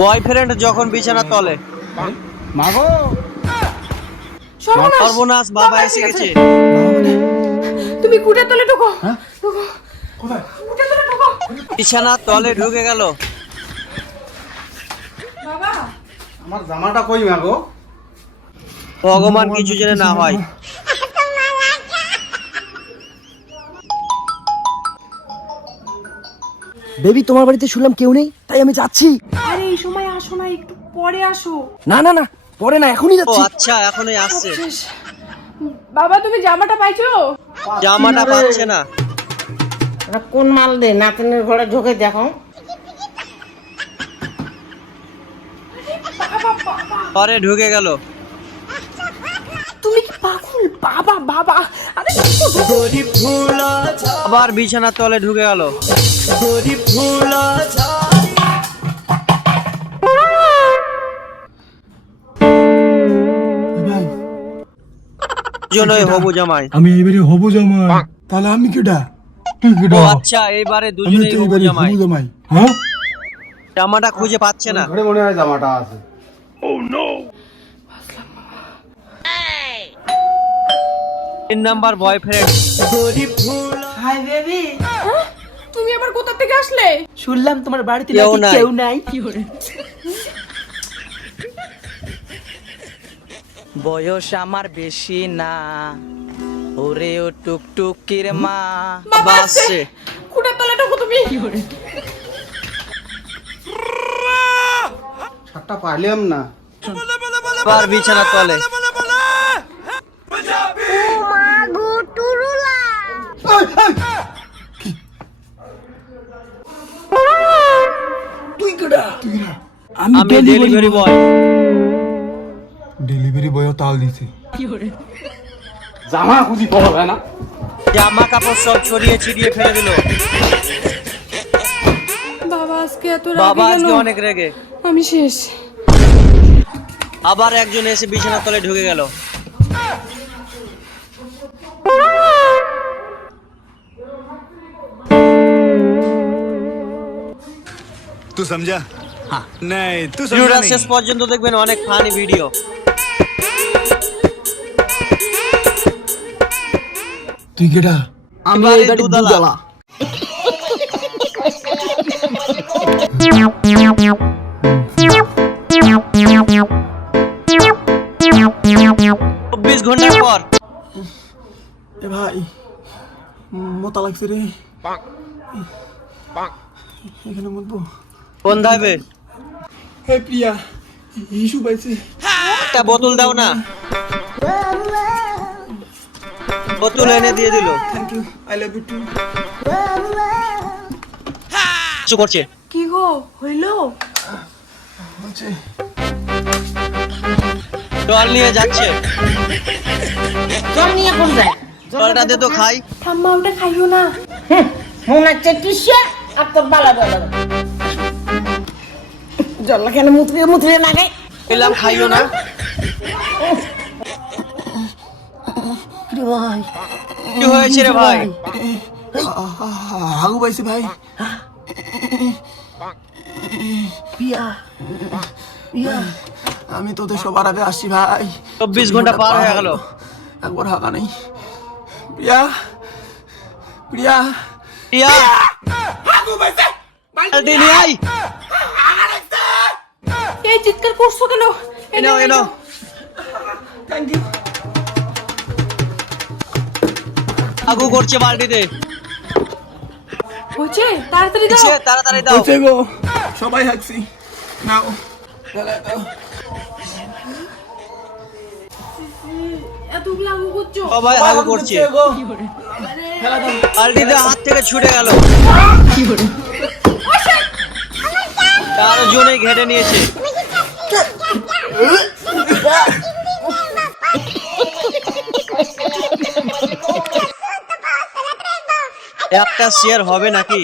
Boyfriend যখন বিছানা তলে। মাগো সর্বনাশ, বাবা এসে গেছে। তুমি কুটের তলে ঢোকো। কোথায়? কুটের তলে ঢোকো। বিছানা তলে ঢুকে গেল। বাবা আমার জামাটা কই মাগো? ভগবান কিছু জেনে না হয়। বেবি, তোমার বাড়িতে শুনলাম কেউ নেই, তাই আমি যাচ্ছি। আরে এই সময় আসো না, একটু পরে আসো। না না না, পরে না, এখনই ও যাচ্ছি। আচ্ছা, এখনই আসছে। বাবা তুমি জামাটা পাইছো? জামাটা পাচ্ছে না। ওরা কোন মাল দে নাতনের ঘরে ঢোকে দেখো। পরে ঢুকে গেল। তুমি কি পাগল? বাবা বাবা, আরে আবার বিছানা তলে ঢুকে গেল। জন্যই হবু জামাই। আমি এইবারে হবু জামাই। তাহলে আমি কেডা? তুই ও কেডা? আচ্ছা, এইবারে আমি দুজনেই তো হবু এইবারে জামাই। হবু জামাই। হ্যাঁ, জামাটা খুঁজে পাচ্ছে না। ঘরে মনে হয় জামাটা আছে। 3 নাম্বার বয়ফ্রেন্ড। হাই বেবি, তুমি আবার কোথা থেকে আসলে? শুনলাম তোমার বাড়িতে কেউ নাকি নাই। কেউ নাই। বয়স আমার বেশি না, ওরে ও টুকটুকির মা। বাবা আসছে। কুটের তলে ঢোকো তুমি। শার্টটা পাইলাম না। আবার বিছানা তলে। তুই কেডা? আমি ডেলিভারি বয়। ডেলিভারি বয় তাল দিছে। জামা খুঁজি পাওয়া যায় না। জামা কাপড় সব ছড়িয়ে ছিটিয়ে ফেলে দিল। বাবা আজকে এত বাবা রাগে আজকে গেল, অনেক রেগে। আমি শেষ। আবার একজন এসে বিছানা তলে ঢুকে গেল। तू समझा? हाँ नहीं तू समझा ভিডিওটা नहीं শেষ পর্যন্ত দেখবেন, অনেক ফানি ভিডিও। তুই কেডা? আমি এবারে এই বাড়ির দুধালা। দুধালা। চব্বিশ ঘন্টা পর এ ভাই, মোতা লাগছে রে। এখানে মুতবো। কোন ধাইবে? হে প্রিয়া, ইস্যু পাইছে। একটা বোতল দাও না। বোতল এনে দিয়ে দিল। Thank you, I love you too. কিছু করছে। কি গো হইলো? বলছে জল নিয়ে যাচ্ছে। জল নিয়ে কোন যায়? জলটা দে তো খাই। ঠাম্মা ওটা খাইও না। মনে হচ্ছে কিসে আর তোর বালা বালা জল কেন মুতরে মুতরে লাগে। পেলাম, খাইও না। ভাই, কি হয়েছে রে ভাই? হাগু পাইছে ভাই। প্রিয়া, প্রিয়া, আমি তোদের সবার আগে আসছি ভাই। 24 ঘন্টা পার হয়ে গেল। একবার হাগা নেই। প্রিয়া, প্রিয়া, প্রিয়া, বালতি নিয়ে আয়। এই চিৎকার করছো কেন? এনো এনো। Thank you. আগু করছে বালতিতে। হচ্ছে তাড়াতাড়ি দাও। সে তাড়াতাড়ি দাও। হয়েছে গো, সবাই হাগছি। নাও, ঢেলে দাও। এতগুলো আগু করছো? সবাই আগু করছে। গো, ঢেলে দাও। বালতিতে হাত থেকে ছুটে গেল। তার জন্য ঘেটে নিয়েছে। একটা শেয়ার হবে নাকি?